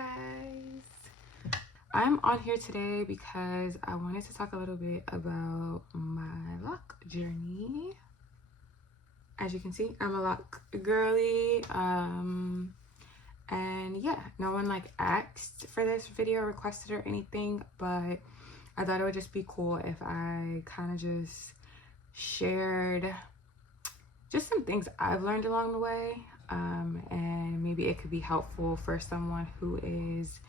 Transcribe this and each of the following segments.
guys, I'm on here today because I wanted to talk a little bit about my lock journey. As you can see, I'm a lock girly, and yeah, no one like asked for this video, requested or anything, but I thought it would just be cool if I kind of just shared just some things I've learned along the way, and maybe it could be helpful for someone who is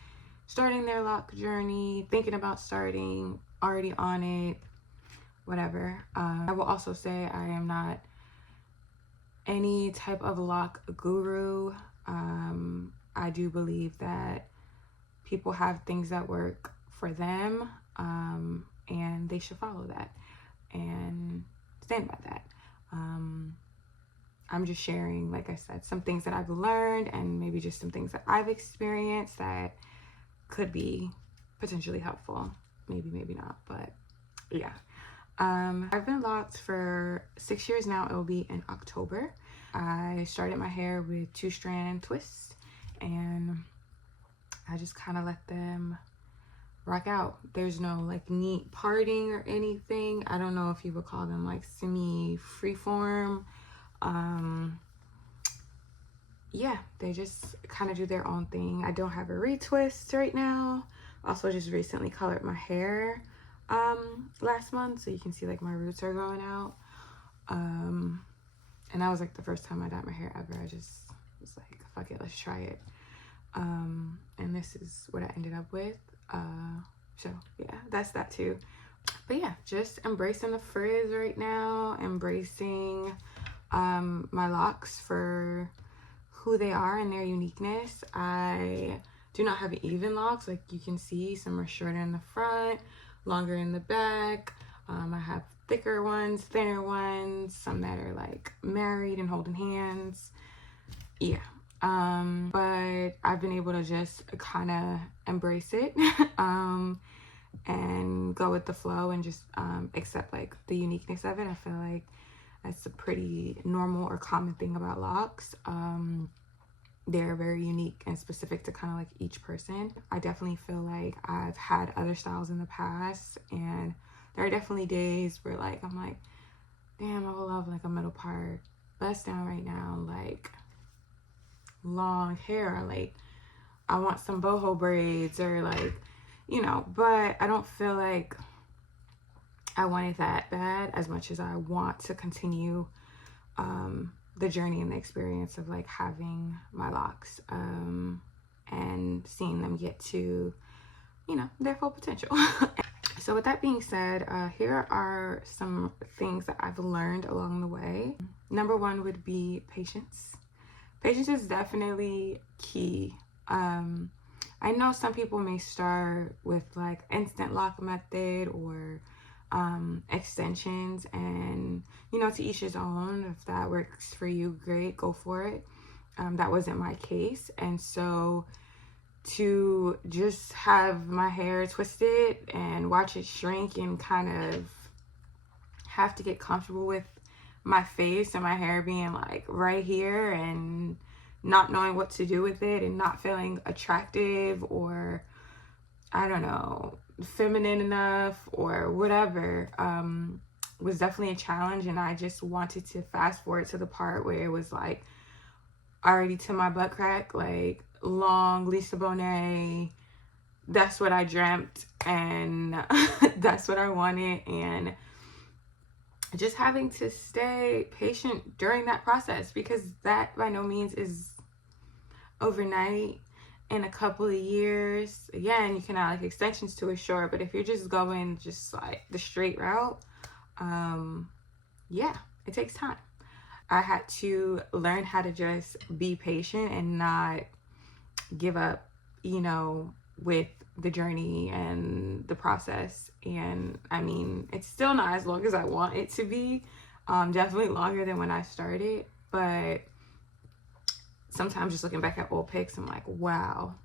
starting their lock journey, thinking about starting, already on it, whatever. I will also say I am not any type of lock guru. I do believe that people have things that work for them, and they should follow that and stand by that. I'm just sharing, like I said, some things that I've learned and maybe just some things that I've experienced that could be potentially helpful. Maybe not, but yeah. I've been locked for 6 years now. It will be in October. I started my hair with 2-strand twists, and I just kind of let them rock out. There's no like neat parting or anything. I don't know if you would call them like semi freeform. Yeah, they just kind of do their own thing. I don't have a retwist right now. Also just recently colored my hair last month, so you can see like my roots are growing out. And that was like the first time I dyed my hair ever. I just was like, fuck it, let's try it. And this is what I ended up with. So yeah, that's that too. But yeah, just embracing the frizz right now, embracing my locks for who they are and their uniqueness. I do not have even locks. Like you can see, some are shorter in the front, longer in the back. I have thicker ones, thinner ones, some that are like married and holding hands. Yeah. But I've been able to just kind of embrace it and go with the flow and just accept like the uniqueness of it. I feel like that's a pretty normal or common thing about locks. They're very unique and specific to kind of like each person. I definitely feel like I've had other styles in the past, and there are definitely days where like I'm like, damn, I would love like a middle part bust down right now, like long hair, like I want some boho braids or like, you know, but I don't feel like I want it that bad as much as I want to continue the journey and the experience of like having my locks and seeing them get to, you know, their full potential. So with that being said, here are some things that I've learned along the way. Number one would be patience. Patience is definitely key. I know some people may start with like instant lock method or extensions, and you know, to each his own. If that works for you, great, go for it. That wasn't my case, and so to just have my hair twisted and watch it shrink and kind of have to get comfortable with my face and my hair being like right here and not knowing what to do with it and not feeling attractive or I don't know, feminine enough or whatever, was definitely a challenge. And I just wanted to fast forward to the part where it was like already to my butt crack, like long Lisa Bonet. That's what I dreamt, and that's what I wanted. And just having to stay patient during that process, because that by no means is overnight. In a couple of years, again, you can add like extensions to it, sure, but if you're just going just like the straight route, yeah, it takes time. I had to learn how to just be patient and not give up, you know, with the journey and the process. And I mean, it's still not as long as I want it to be, definitely longer than when I started, but sometimes just looking back at old pics, I'm like, wow,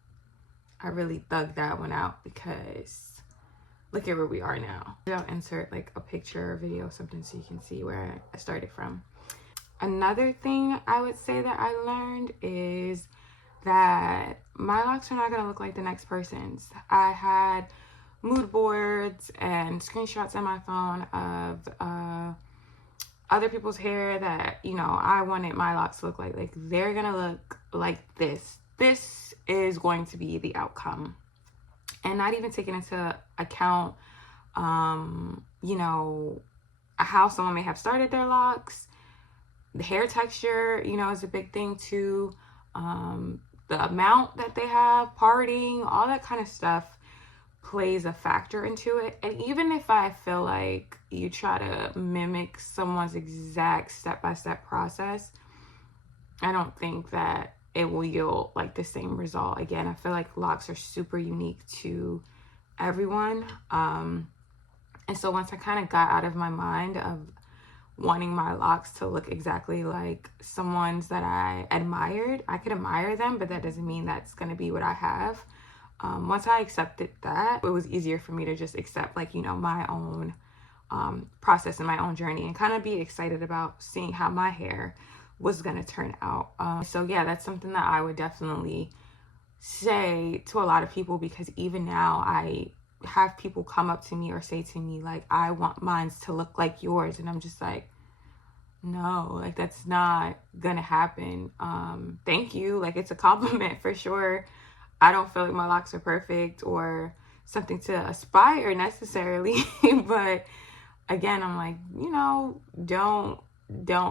I really thugged that one out, because look at where we are now. I'll insert like a picture or video or something so you can see where I started from. Another thing I would say that I learned is that my locks are not gonna look like the next person's. I had mood boards and screenshots on my phone of other people's hair that, you know, I wanted my locks to look like. Like, they're gonna look like this. This is going to be the outcome. And not even taking into account, you know, how someone may have started their locks. The hair texture, you know, is a big thing too. The amount that they have, parting, all that kind of stuff plays a factor into it. And even if I feel like you try to mimic someone's exact step-by-step process, I don't think that it will yield like the same result. Again, I feel like locks are super unique to everyone. And so once I kind of got out of my mind of wanting my locks to look exactly like someone's that I admired, I could admire them, but that doesn't mean that's going to be what I have. Once I accepted that, it was easier for me to just accept, like, you know, my own process and my own journey, and kind of be excited about seeing how my hair was going to turn out. So yeah, that's something that I would definitely say to a lot of people, because even now I have people come up to me or say to me, like, I want mine to look like yours. And I'm just like, no, like, that's not gonna happen. Thank you. Like, it's a compliment for sure. I don't feel like my locks are perfect or something to aspire necessarily. But again, I'm like, you know, don't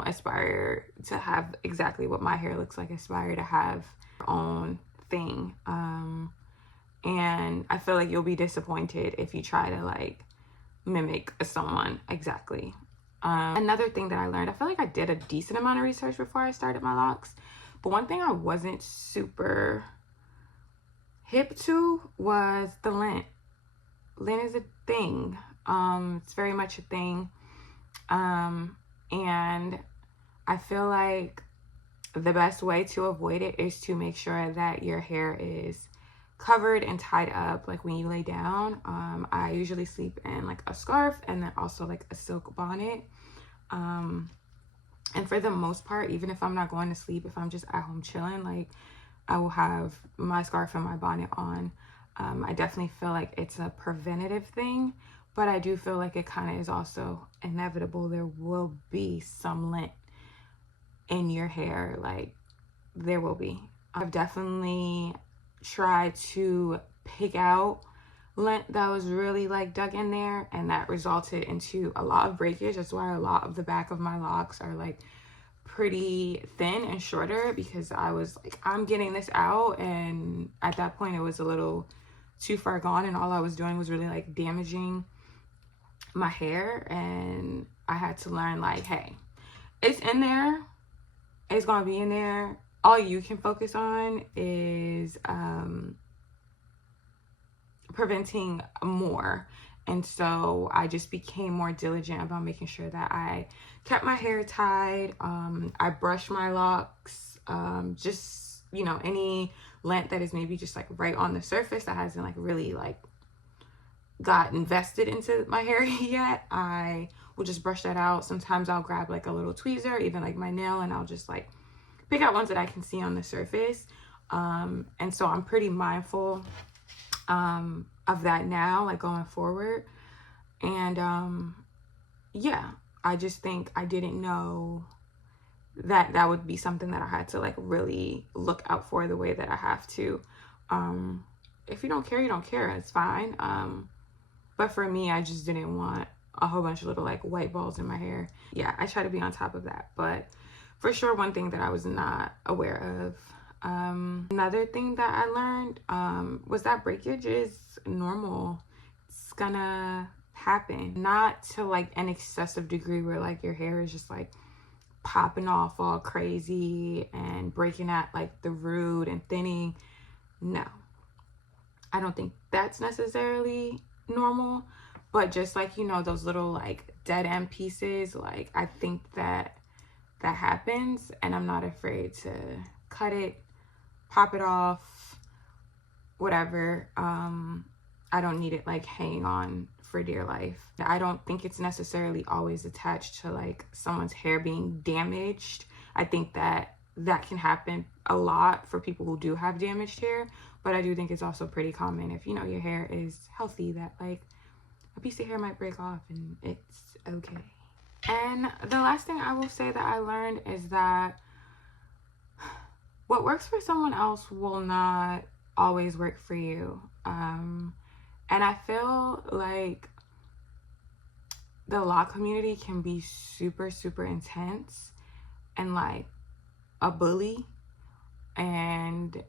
aspire to have exactly what my hair looks like. Aspire to have your own thing. And I feel like you'll be disappointed if you try to like mimic someone exactly. Another thing that I learned, I feel like I did a decent amount of research before I started my locks, but one thing I wasn't super hip to was the lint. Lint is a thing. It's very much a thing. And I feel like the best way to avoid it is to make sure that your hair is covered and tied up. Like, when you lay down, I usually sleep in like a scarf and then also like a silk bonnet. And for the most part, even if I'm not going to sleep, if I'm just at home chilling, like, I will have my scarf and my bonnet on. I definitely feel like it's a preventative thing, but I do feel like it kind of is also inevitable. There will be some lint in your hair. Like, there will be. I've definitely tried to pick out lint that was really like dug in there, and that resulted into a lot of breakage. That's why a lot of the back of my locks are like pretty thin and shorter, because I was like, I'm getting this out, and at that point it was a little too far gone, and all I was doing was really like damaging my hair. And I had to learn, like, hey, it's in there, it's gonna be in there. All you can focus on is preventing more. And so I just became more diligent about making sure that I kept my hair tied. I brushed my locks, just, you know, any lint that is maybe just like right on the surface that hasn't like really like got invested into my hair yet, I will just brush that out. Sometimes I'll grab like a little tweezer, even like my nail, and I'll just like pick out ones that I can see on the surface. And so I'm pretty mindful of that now, like going forward. And yeah, I just think I didn't know that that would be something that I had to like really look out for the way that I have to. If you don't care, you don't care. It's fine. But for me, I just didn't want a whole bunch of little like white balls in my hair. Yeah, I try to be on top of that. But for sure, one thing that I was not aware of. Another thing that I learned was that breakage is normal. It's gonna happen. Not to like an excessive degree where like your hair is just like popping off all crazy and breaking at like the root and thinning. No, I don't think that's necessarily normal. But just like, you know, those little like dead end pieces, like I think that that happens, and I'm not afraid to cut it, pop it off, whatever. I don't need it like hanging on for dear life. I don't think it's necessarily always attached to like someone's hair being damaged. I think that that can happen a lot for people who do have damaged hair, but I do think it's also pretty common if, you know, your hair is healthy, that like a piece of hair might break off and it's okay. And the last thing I will say that I learned is that what works for someone else will not always work for you. And I feel like the loc community can be super, super intense and like a bully and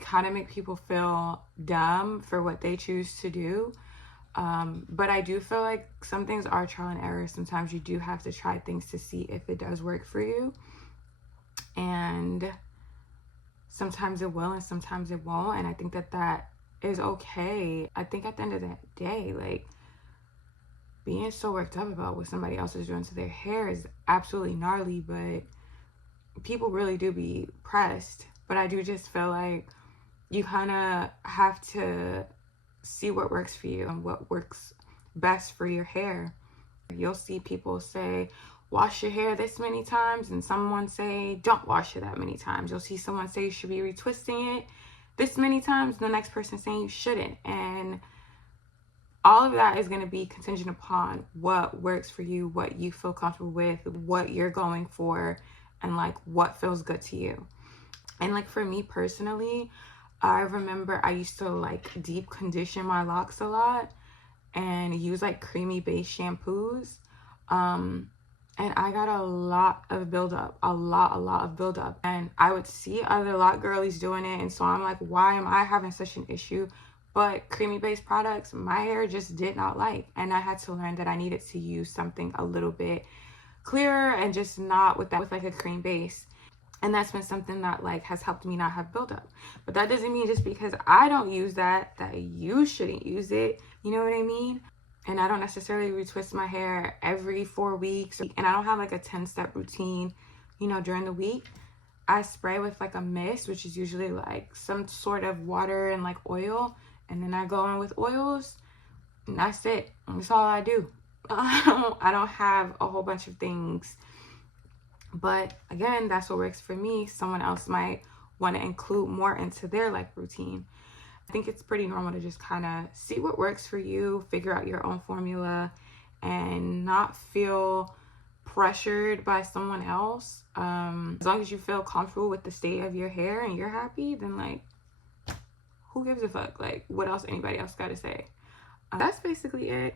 kind of make people feel dumb for what they choose to do. But I do feel like some things are trial and error. Sometimes you do have to try things to see if it does work for you. And sometimes it will and sometimes it won't. And I think that that is okay. I think at the end of that day, like, being so worked up about what somebody else is doing to their hair is absolutely gnarly, but people really do be pressed. But I do just feel like you kind of have to see what works for you and what works best for your hair. You'll see people say, wash your hair this many times, and someone say, don't wash it that many times. You'll see someone say you should be retwisting it this many times, and the next person saying you shouldn't. And all of that is going to be contingent upon what works for you, what you feel comfortable with, what you're going for, and like what feels good to you. And like for me personally, I remember I used to like deep condition my locks a lot and use like creamy base shampoos. And I got a lot of buildup, a lot of buildup. And I would see other loc girlies doing it. And so I'm like, why am I having such an issue? But creamy based products, my hair just did not like. And I had to learn that I needed to use something a little bit clearer and just not with like a cream base. And that's been something that like has helped me not have buildup. But that doesn't mean just because I don't use that you shouldn't use it. You know what I mean? And I don't necessarily retwist my hair every 4 weeks. And I don't have like a 10-step routine, you know, during the week. I spray with like a mist, which is usually like some sort of water and like oil. And then I go in with oils, and that's it. That's all I do. I don't have a whole bunch of things. But again, that's what works for me. Someone else might want to include more into their like routine. I think it's pretty normal to just kind of see what works for you, figure out your own formula, and not feel pressured by someone else. As long as you feel comfortable with the state of your hair and you're happy, then like, who gives a fuck? Like, what else anybody else got to say? That's basically it.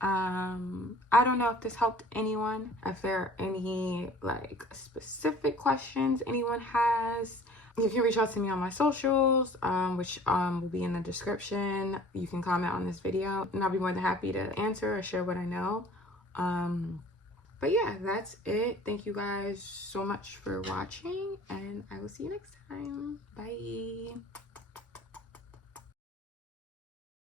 I don't know if this helped anyone. If there are any like specific questions anyone has, you can reach out to me on my socials, which will be in the description. You can comment on this video and I'll be more than happy to answer or share what I know. But yeah, that's it. Thank you guys so much for watching, and I will see you next time. Bye.